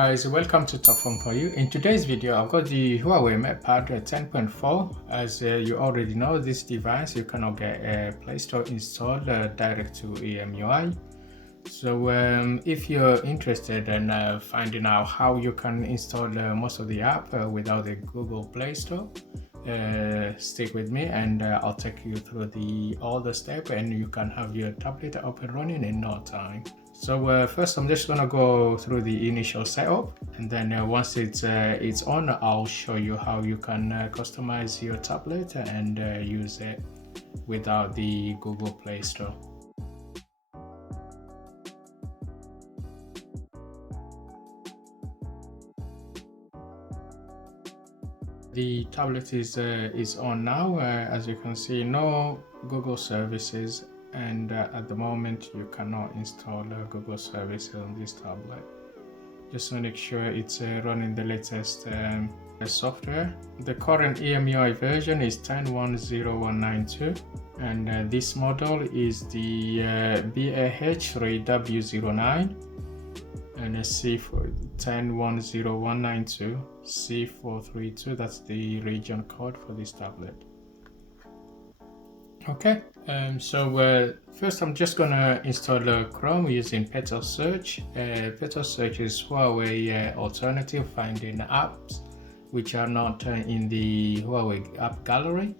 guys, welcome to Top Phone For You. In today's video, I've got the Huawei MatePad 10.4. As you already know, this device you cannot get a Playstore installed direct to EMUI. So if you're interested in finding out how you can install most of the app without the Google Play Store, stick with me and I'll take you through all the steps and you can have your tablet up and running in no time. So first I'm just gonna go through the initial setup, and then once it's on, I'll show you how you can customize your tablet and use it without the Google Play Store. The tablet is on now. As you can see, no Google services, and at the moment you cannot install Google services on this tablet. Just make sure it's running the latest software. The current EMUI version is 10.10192, and this model is the BAH3W09 and a C10.10192 C432. That's the region code for this tablet. Okay, so first I'm just gonna install Chrome using Petal Search. Petal Search is Huawei alternative finding apps which are not in the Huawei app gallery.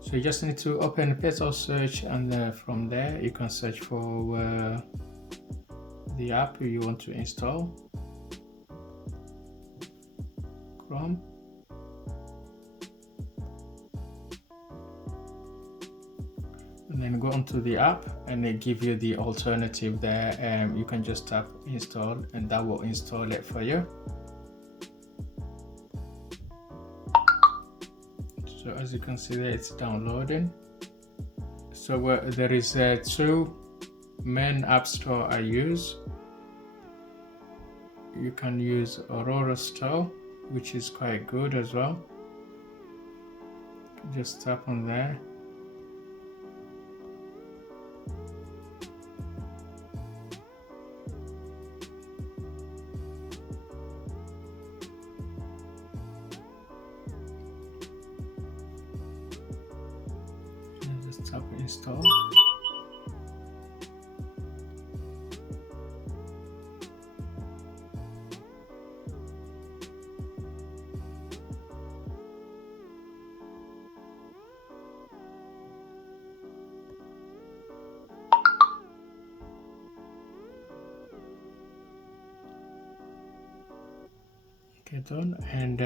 So you just need to open Petal Search, and from there you can search for the app you want to install. Chrome. And then go onto the app and they give you the alternative there. You can just tap install and that will install it for you. So as you can see there, it's downloading. So there is two main app store I use. You can use Aurora Store, which is quite good as well. Just tap on there. Just tap install. Okay, done. And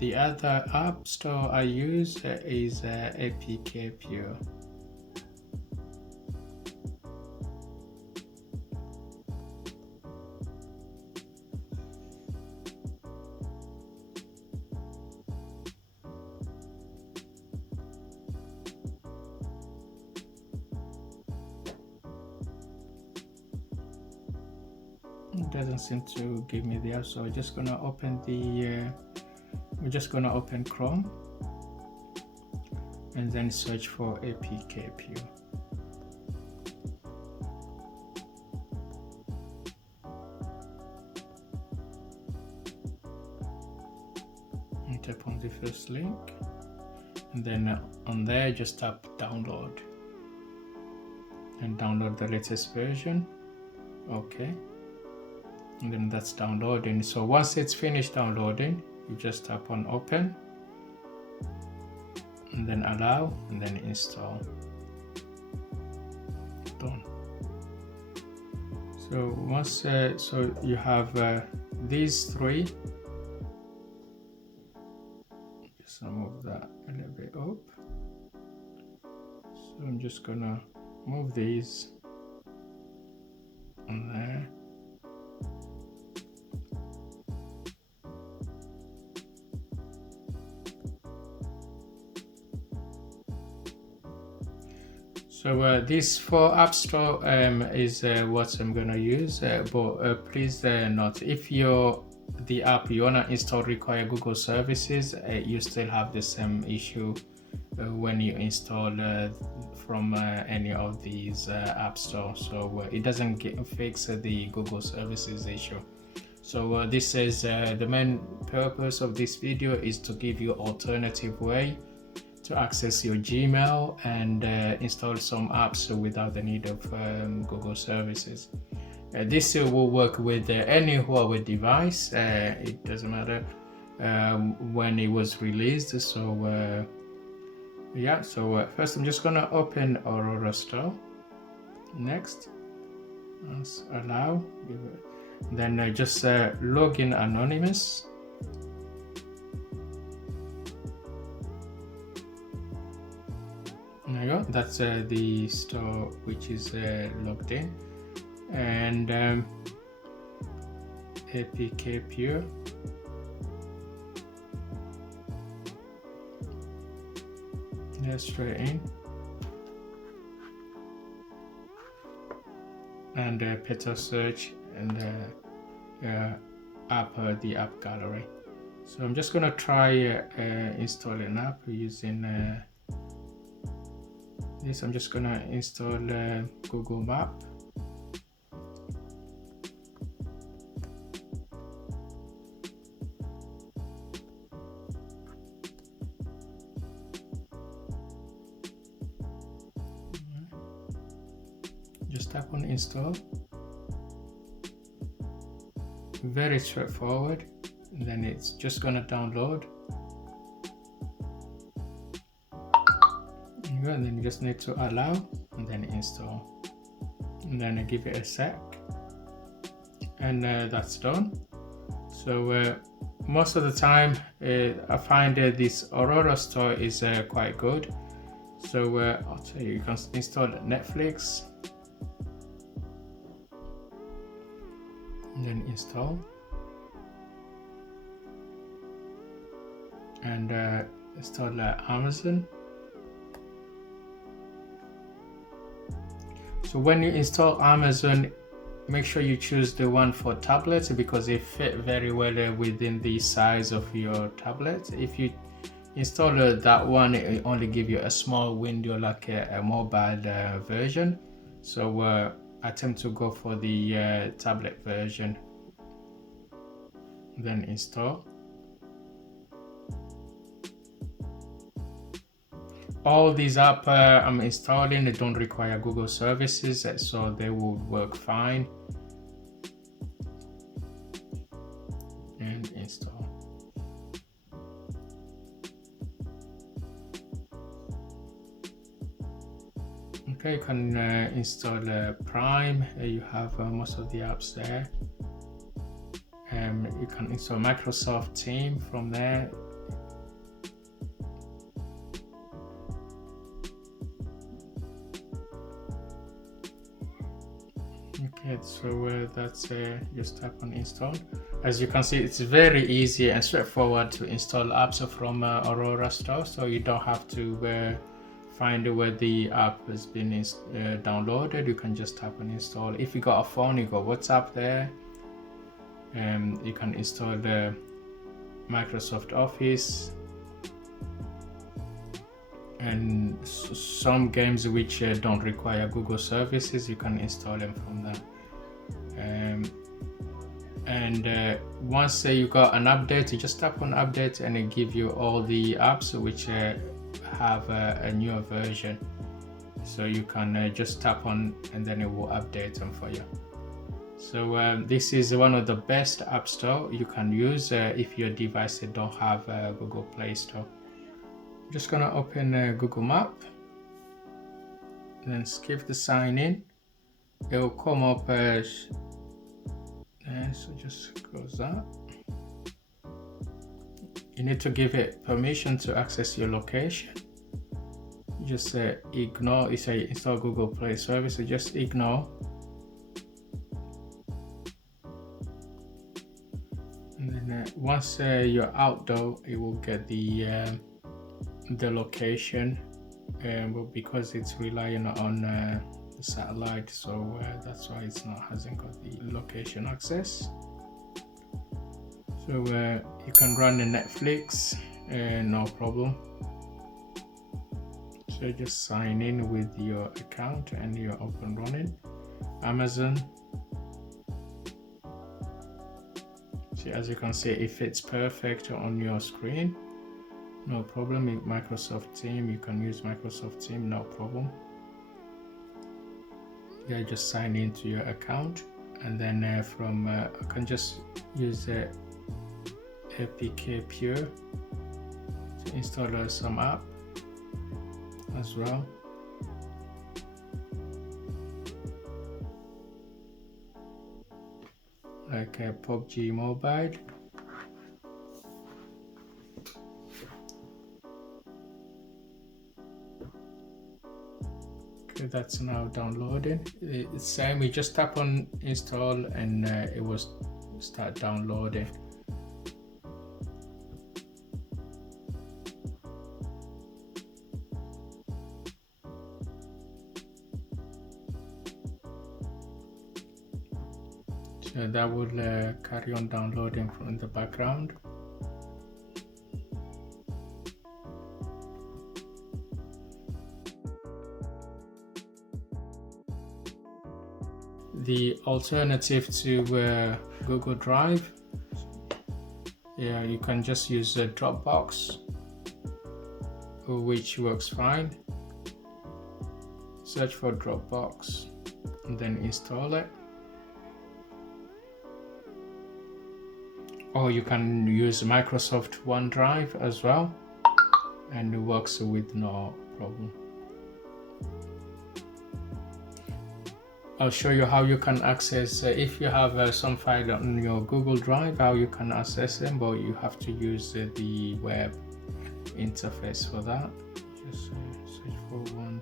the other app store I use is APK Pure. It doesn't seem to give me the app, so we're just gonna open Chrome and then search for APK Pure. And tap on the first link, and then on there just tap download and download the latest version. Okay. And then that's downloading. So once it's finished downloading, you just tap on open and then allow and then install. Done. So once so you have these three. Just move that a little bit up. So I'm just gonna move these on there. So this for App Store is what I'm gonna use, but please note, if the app you wanna install require Google services, you still have the same issue when you install from any of these app stores. So it doesn't fix the Google services issue. So this is the main purpose of this video is to give you alternative way to access your Gmail and install some apps without the need of Google services. This will work with any Huawei device. It doesn't matter when it was released. So yeah, so first I'm just gonna open Aurora Store. Next, allow. Then just log in anonymous. There you go. That's the store which is logged in, and APK Pure. Yeah, straight in, and Petal search and the app gallery. So I'm just gonna try install an app using this. I'm just gonna install Google Map. Just tap on install. Very straightforward. And then it's just gonna download. And then you just need to allow and then install. And then I give it a sec. And that's done. So most of the time I find this Aurora Store is quite good. So I'll tell you, you can install Netflix. And then install. And install Amazon. So when you install Amazon, make sure you choose the one for tablets because it fit very well within the size of your tablet. If you install that one, it only give you a small window like a mobile version. So I tend to go for the tablet version. Then install. All these apps I'm installing, they don't require Google services, so they will work fine. And install. Okay, you can install Prime. You have most of the apps there. You can install Microsoft Teams from there. Okay, so that's just tap on install. As you can see, it's very easy and straightforward to install apps from Aurora Store, so you don't have to find where the app has been downloaded. You can just tap on install. If you got a phone, you got WhatsApp there. You can install the Microsoft Office and some games which don't require Google services. You can install them from that. And once you got an update, you just tap on update and it give you all the apps which have a newer version. So you can just tap on and then it will update them for you. So this is one of the best app store you can use if your device don't have Google Play Store. I'm just gonna open Google Map, then skip the sign in. It will come up so just close that. You need to give it permission to access your location. You just ignore. You say install Google Play service, so just ignore. And then once you're out though, it will get the location, but because it's relying on the satellite, so that's why hasn't got the location access. So you can run the Netflix, no problem. So just sign in with your account and you're up and running. Amazon. See, as you can see, it fits perfect on your screen. No problem. Microsoft Teams, you can use Microsoft Teams, no problem. Yeah, just sign into your account, and then I can just use APK Pure to install some app as well. Like PUBG Mobile. Okay, that's now downloading. It's same, we just tap on install and it will start downloading. So that will carry on downloading from the background. The alternative to Google Drive, yeah, you can just use Dropbox, which works fine. Search for Dropbox and then install it. Or you can use Microsoft OneDrive as well, and it works with no problem. I'll show you how you can access, if you have some file on your Google Drive, how you can access them, but you have to use the web interface for that. Just search for one.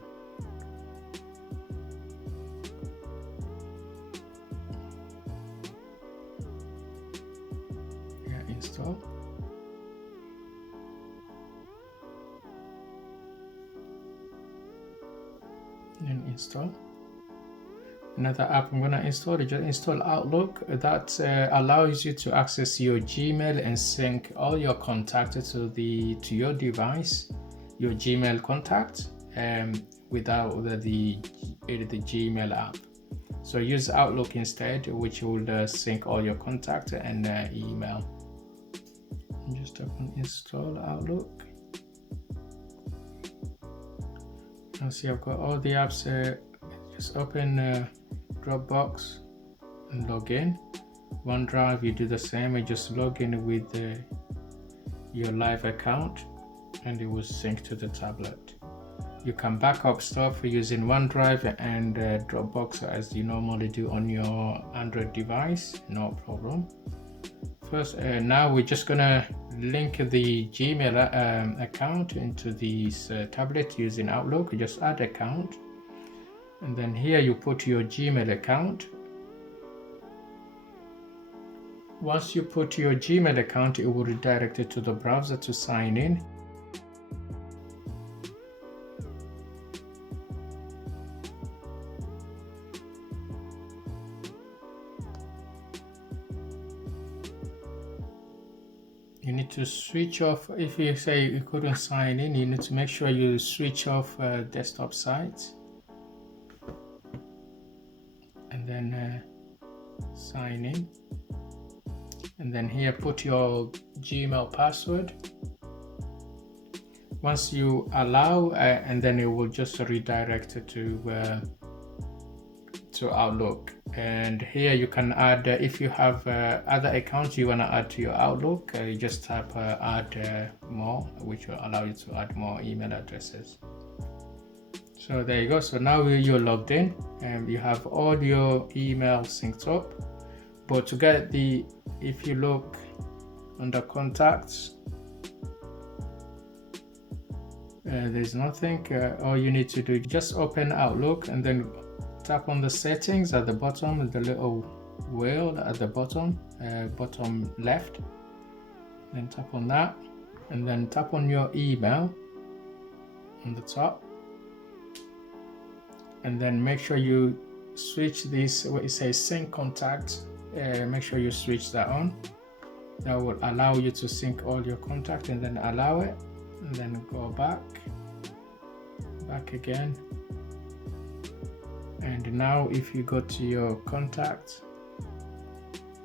Yeah, install. Then install. Another app I'm gonna install is just install Outlook. That allows you to access your Gmail and sync all your contacts to your device, your Gmail contact, without the Gmail app. So use Outlook instead, which will sync all your contacts and email. And just tap on install Outlook. Now see, I've got all the apps. Just open Dropbox and log in. OneDrive, you do the same. You just log in with your live account and it will sync to the tablet. You can back up stuff using OneDrive and Dropbox as you normally do on your Android device, no problem. First, now we're just gonna link the Gmail account into this tablet using Outlook. You just add account. And then here you put your Gmail account. Once you put your Gmail account, it will redirect it to the browser to sign in. You need to switch off, if you say you couldn't sign in, you need to make sure you switch off desktop sites. And then sign in, and then here put your Gmail password. Once you allow, and then it will just redirect it to Outlook. And here you can add, if you have other accounts you want to add to your Outlook, you just tap add more, which will allow you to add more email addresses. So there you go. So now you're logged in and you have all your emails synced up. But to get if you look under contacts, there's nothing. All you need to do, just open Outlook and then tap on the settings at the bottom, the little wheel at the bottom, bottom left. Then tap on that and then tap on your email on the top. And then make sure you switch this, what it says sync contacts, make sure you switch that on. That will allow you to sync all your contacts, and then allow it, and then go back back again. And now if you go to your contacts,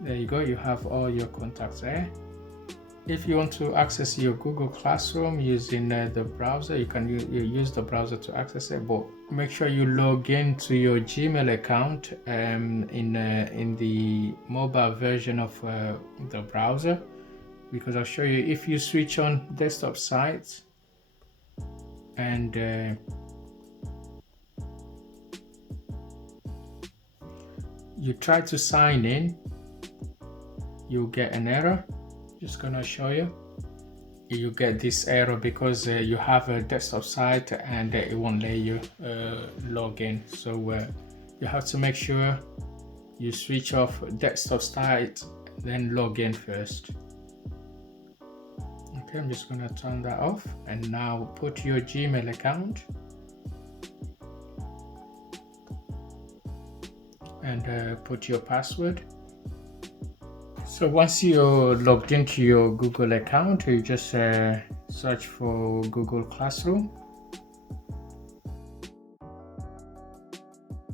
there you go, you have all your contacts there. If you want to access your Google Classroom using the browser, you can use the browser to access it, but make sure you log in to your Gmail account in the mobile version of the browser, because I'll show you. If you switch on desktop sites and you try to sign in, you'll get an error. Just gonna show you. You get this error because you have a desktop site and it won't let you log in. So you have to make sure you switch off desktop site, then log in first. Okay, I'm just gonna turn that off, and now put your Gmail account and put your password. So once you're logged into your Google account, you just search for Google Classroom.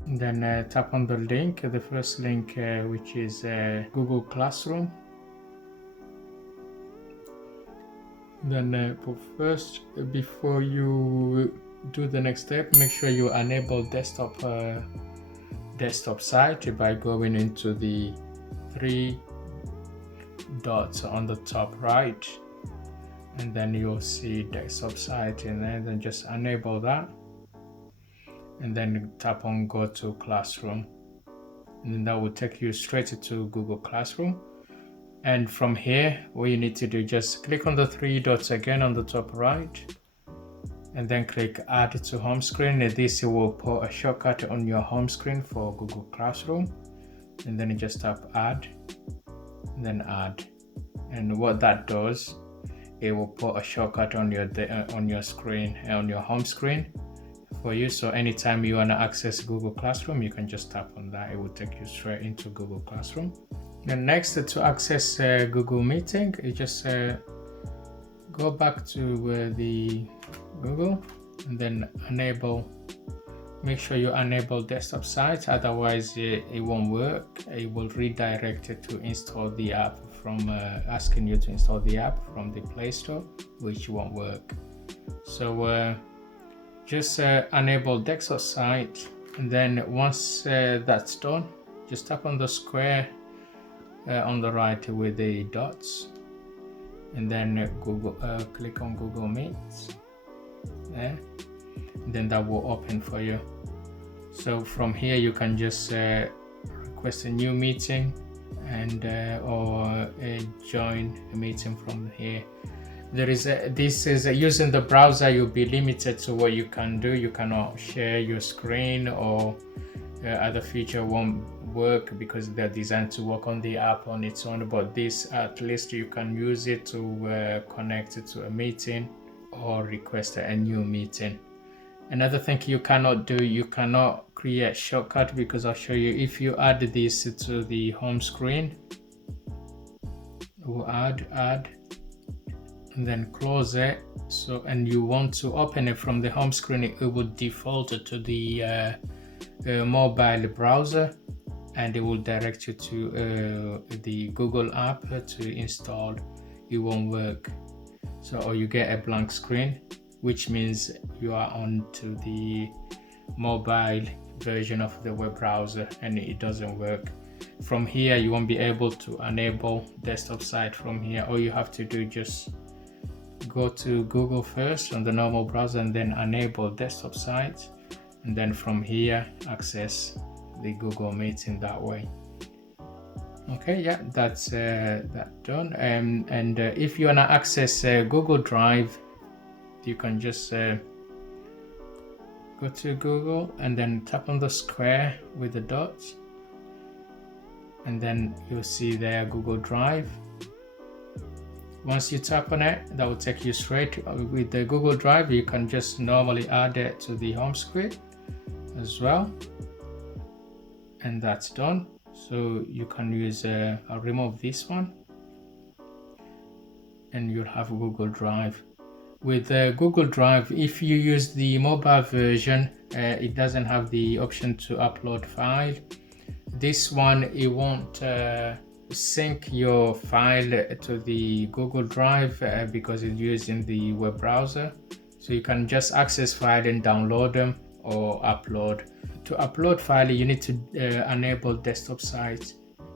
And then tap on the link, the first link, which is Google Classroom. Then but first, before you do the next step, make sure you enable desktop site by going into the 3 dots on the top right, and then you'll see desktop site, and then just enable that, and then tap on go to classroom, and then that will take you straight to Google Classroom. And from here, what you need to do, just click on the 3 dots again on the top right, and then click add to home screen, and this will put a shortcut on your home screen for Google Classroom. And then you just tap add, then add, and what that does, it will put a shortcut on your screen, on your home screen for you. So anytime you want to access Google Classroom, you can just tap on that. It will take you straight into Google Classroom. Then next, to access Google Meeting, you just go back to the Google, and then make sure you enable desktop site, otherwise it won't work. It will redirect it to install the app from asking you to install the app from the Play Store, which won't work. So just enable desktop site, and then once that's done, just tap on the square on the right with the dots, and then click on Google Meet there, and then that will open for you. So from here you can just request a new meeting and or join a meeting from here. This is using the browser, you'll be limited to what you can do. You cannot share your screen, or other feature won't work because they're designed to work on the app on its own. But this, at least you can use it to connect it to a meeting or request a new meeting. Another thing you cannot do, you cannot create shortcut, because I'll show you. If you add this to the home screen, we'll add, and then close it. So, and you want to open it from the home screen, it will default to the mobile browser, and it will direct you to the Google app to install. It won't work. So, or you get a blank screen, which means you are on to the mobile version of the web browser and it doesn't work. From here, you won't be able to enable desktop site from here. All you have to do, just go to Google first on the normal browser and then enable desktop site, and then from here access the Google Meet in that way. Okay, yeah, that's that done. And if you want to access Google Drive, you can just go to Google and then tap on the square with the dots, and then you'll see there Google Drive. Once you tap on it, that will take you straight with the Google Drive. You can just normally add it to the home screen as well, and that's done. So you can use I'll remove this one, and you'll have Google Drive. With Google Drive, if you use the mobile version, it doesn't have the option to upload file. This one, it won't sync your file to the Google Drive because it's using the web browser. So you can just access file and download them or upload. To upload file, you need to enable desktop sites.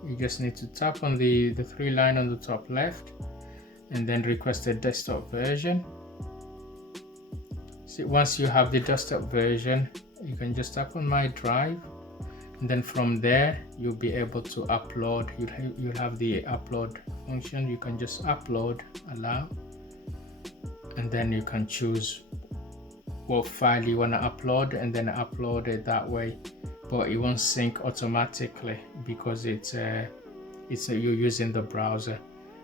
You just need to tap on the three line on the top left and then request a desktop version. So once you have the desktop version, you can just tap on My Drive, and then from there you'll be able to upload. You'll have the upload function. You can just upload, allow, and then you can choose what file you want to upload and then upload it that way. But it won't sync automatically because it's you're using the browser.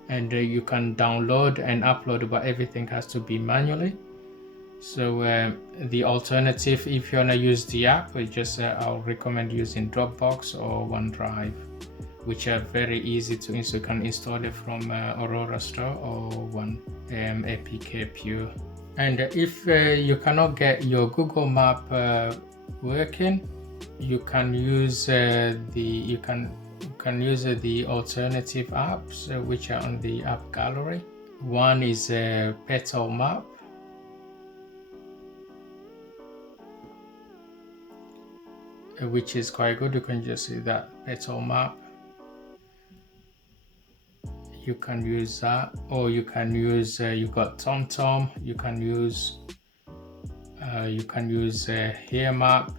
And you can download and upload, but everything has to be manually. So the alternative, if you want to use the app, I'll recommend using Dropbox or OneDrive, which are very easy to install. You can install it from Aurora Store or APK Pure. And if you cannot get your Google Map working, you can use the alternative apps which are on the app gallery. One is Petal Map. Which is quite good. You can just see that Petal Map. You can use that, or you can use you got TomTom. You can use Here Map.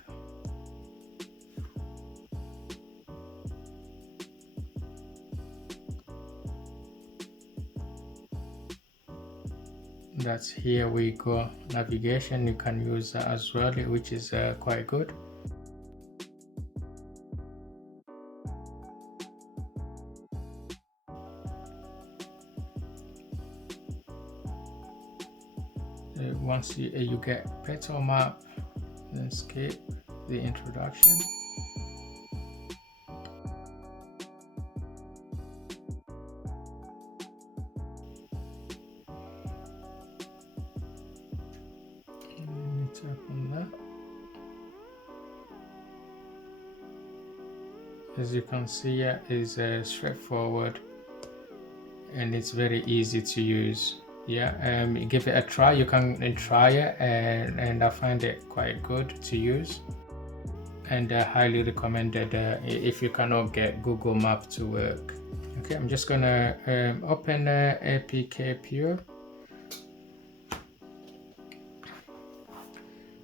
That's Here We Go navigation. You can use that as well, which is quite good. Once you get Petal Map, then skip the introduction. And tap on that. As you can see, it is straightforward and it's very easy to use. Yeah, give it a try. You can try it, and I find it quite good to use, and highly recommended if you cannot get Google Map to work. Okay, I'm just gonna open APK Pure.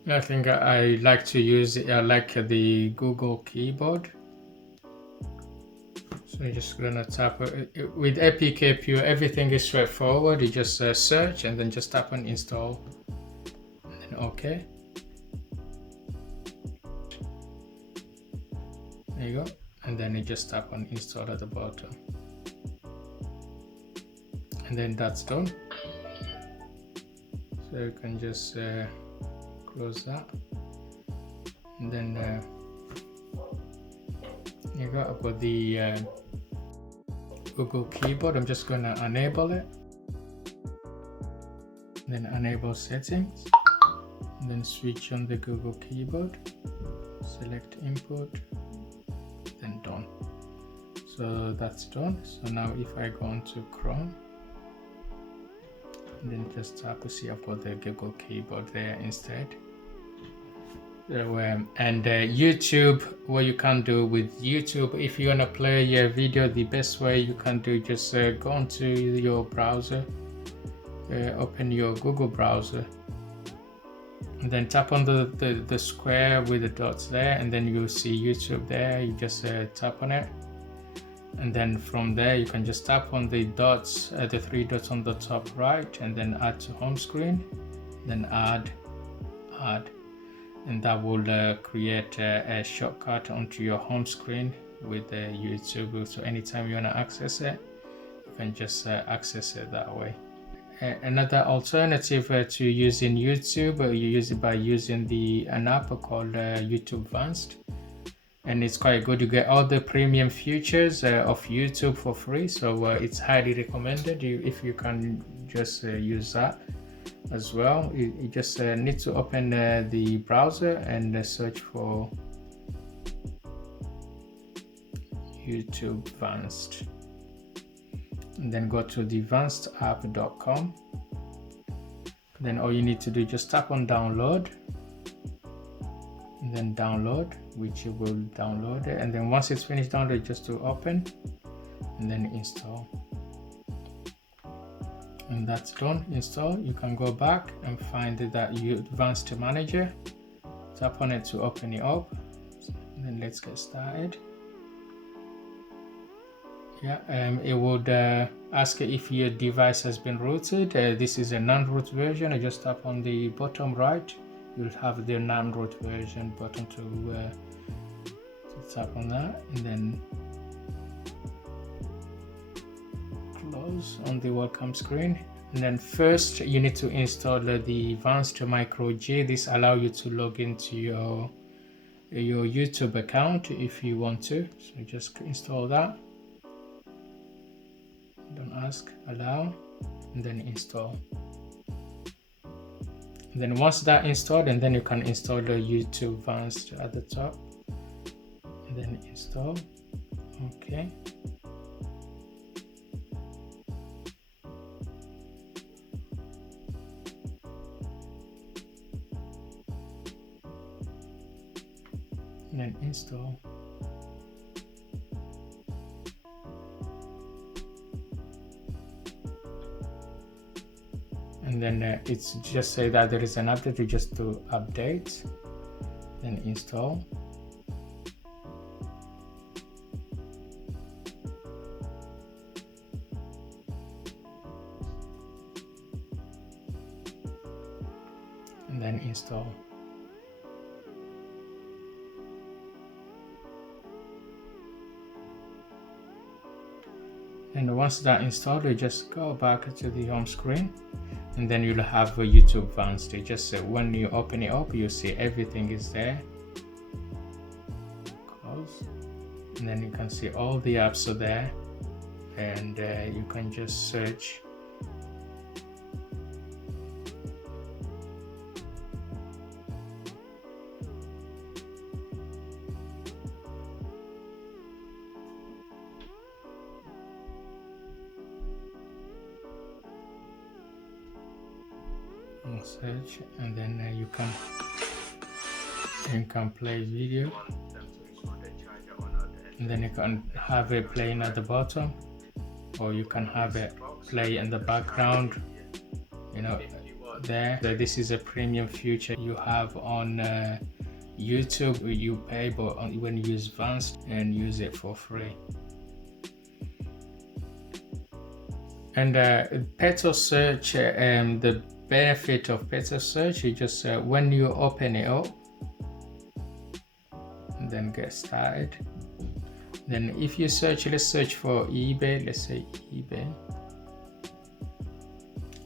I think I like to use it. I like the Google keyboard. So you're just gonna tap with APK Pure. Everything is straightforward. You just search and then just tap on install, and then OK. There you go. And then you just tap on install at the bottom, and then that's done. So you can just close that, and then you got I've got the Google keyboard. I'm just gonna enable it, then enable settings, and then switch on the Google keyboard, select input, then done. So that's done. So now if I go onto Chrome, and then just tap to see I've got the Google keyboard there instead. So, and YouTube, what you can do with YouTube, if you want to play your video, the best way you can do, just go onto your browser, open your Google browser, and then tap on the square with the dots there, and then you'll see YouTube there. You just tap on it, and then from there you can just tap on the dots, the three dots on the top right, and then add to home screen, then add, and that will create a shortcut onto your home screen with YouTube. So anytime you want to access it, you can just access it that way. Another alternative to using YouTube, you use it by using an app called YouTube Vanced, and it's quite good. You get all the premium features of YouTube for free, so it's highly recommended if you can just use that. as well. You just need to open the browser and search for YouTube Vanced, and then go to the vancedapp.com. Then all you need to do, just tap on download, and then download, which you will download it, and then once it's finished download, just to open and then install. And that's done, install. You can go back and find that Vanced manager, tap on it to open it up, and then let's get started. Yeah, it would ask if your device has been rooted. This is a non-root version. I just tap on the bottom right, you'll have the non-root version button to tap on that, and then close on the welcome screen. And then first you need to install the Vanced Micro G. This allows you to log into your YouTube account if you want to. So just install that. Don't ask, allow, and then install. And then once that installed, and then you can install the YouTube Vanced at the top, and then install. Okay. And then install. And then it's just say that there is an update. You just do update, then install. And then install. And once that installed, you just go back to the home screen, and then you'll have a YouTube Vanced. Just when you open it up, you see everything is there. Close, and then you can see all the apps are there, and you can just search. Search, and then you can play video, and then you can have it playing at the bottom, or you can have it play in the background, you know, there. So this is a premium feature you have on YouTube. You pay, but when you use Vanced and use it for free. And Petal Search, the benefit of Petal Search, you just when you open it up and then get started, then if you search, let's search for eBay, let's say eBay,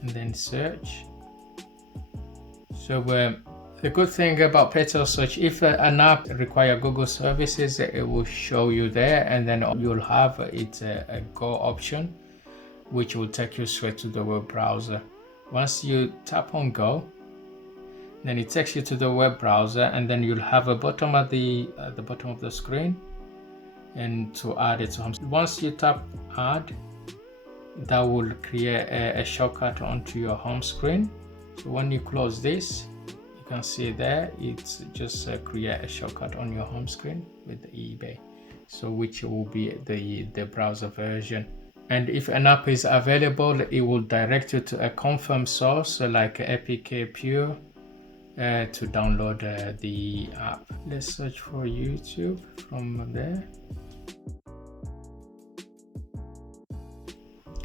and then search. So the good thing about Petal Search, if an app requires Google services, it will show you there, and then you'll have it a go option, which will take you straight to the web browser. Once you tap on go, then it takes you to the web browser, and then you'll have a button at the bottom of the screen, and to add it to home. Once you tap add, that will create a shortcut onto your home screen. So when you close this, you can see there it's just create a shortcut on your home screen with the eBay, so which will be the browser version. And if an app is available, it will direct you to a confirmed source like APK Pure to download the app. Let's search for YouTube from there.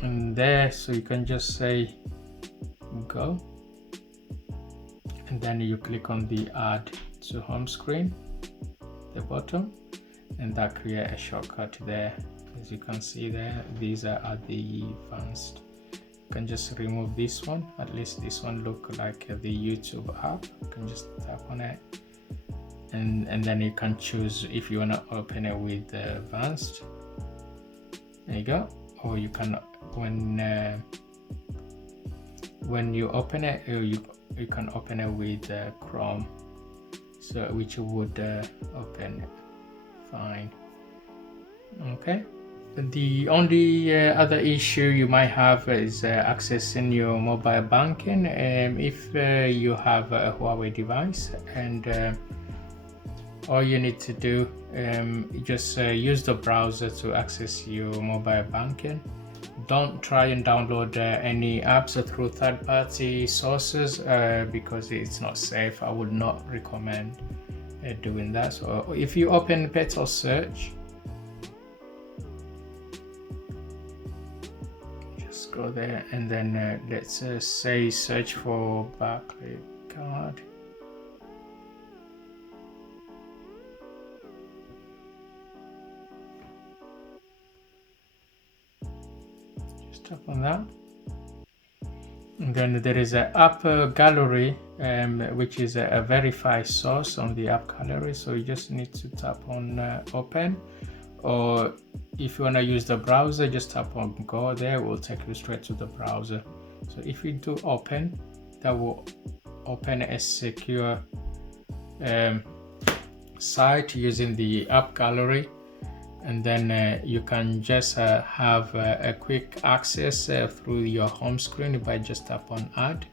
And there, so you can just say go, and then you click on the add to home screen, the bottom, and that create a shortcut there. As you can see there, these are the Vanced. You can just remove this one. At least this one look like the YouTube app. You can just tap on it, and then you can choose if you want to open it with Vanced. There you go. Or you can, when when you open it, you can open it with Chrome, so which would open fine. Okay. The only other issue you might have is accessing your mobile banking if you have a Huawei device, and all you need to do just use the browser to access your mobile banking. Don't try and download any apps through third-party sources because it's not safe. I would not recommend doing that. So if you open Playstore search, just go there, and then let's say search for Barclays card. Just tap on that, and then there is an app gallery, which is a verified source on the app gallery. So you just need to tap on open, or if you want to use the browser, just tap on go. There it will take you straight to the browser. So if you do open, that will open a secure site using the app gallery, and then you can just have a quick access through your home screen by just tap on add.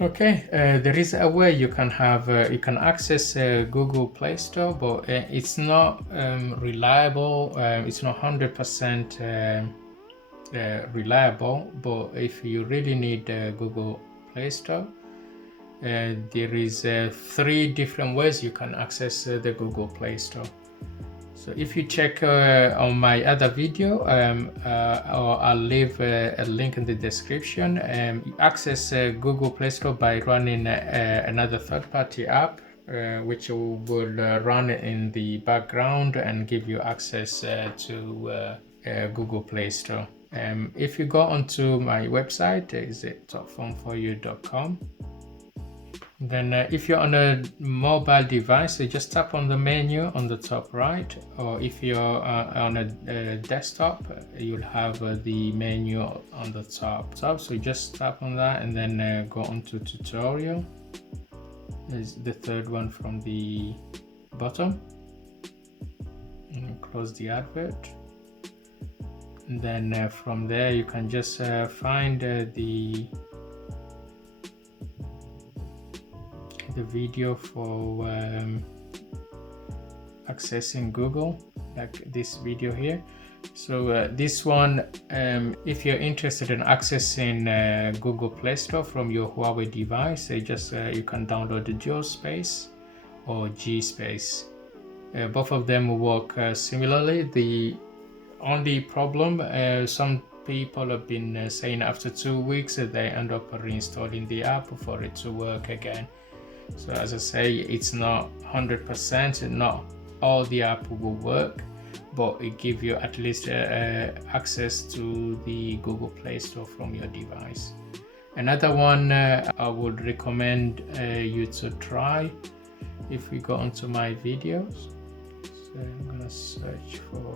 Okay, there is a way you can have you can access Google Play Store, but it's not reliable. It's not 100% reliable. But if you really need Google Play Store, there is 3 different ways you can access the Google Play Store. So if you check on my other video, or I'll leave a link in the description, access Google Play Store by running another third-party app, which will run in the background and give you access to Google Play Store. If you go onto my website, is it topphone4you.com. Then if you're on a mobile device, you just tap on the menu on the top right, or if you're on a desktop, you'll have the menu on the top. So you just tap on that, and then go on to tutorial. Is the third one from the bottom, and close the advert. And then from there you can just find the video for accessing Google, like this video here. So this one, if you're interested in accessing Google Play Store from your Huawei device, you can download the Dual Space or G Space. Both of them will work similarly. The only problem, some people have been saying after 2 weeks that they end up reinstalling the app for it to work again. So as I say, it's not 100%, not all the app will work, but it gives you at least access to the Google Play Store from your device. Another one I would recommend you to try, if we go onto my videos. So I'm gonna search for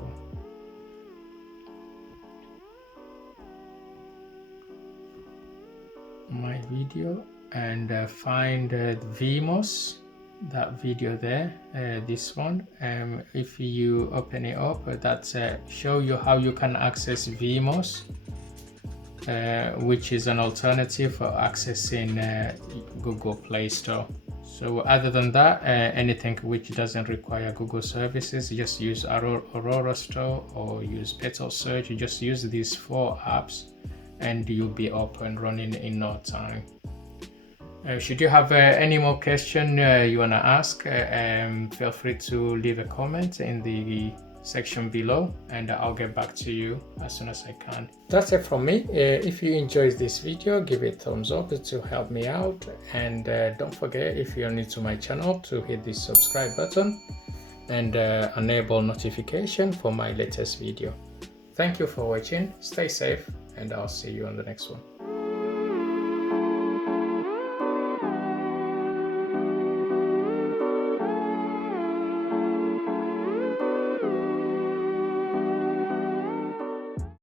my video and find VMOS, that video there, this one. If you open it up, that's show you how you can access VMOS, which is an alternative for accessing Google Play Store. So other than that, anything which doesn't require Google services, just use Aurora Store or use Playstore Search. You just use these 4 apps and you'll be up and running in no time. Should you have any more question you want to ask, feel free to leave a comment in the section below, and I'll get back to you as soon as I can. That's it from me. If you enjoyed this video, give it a thumbs up to help me out, and don't forget, if you're new to my channel, to hit the subscribe button and enable notification for my latest video. Thank you for watching, stay safe, and I'll see you on the next one.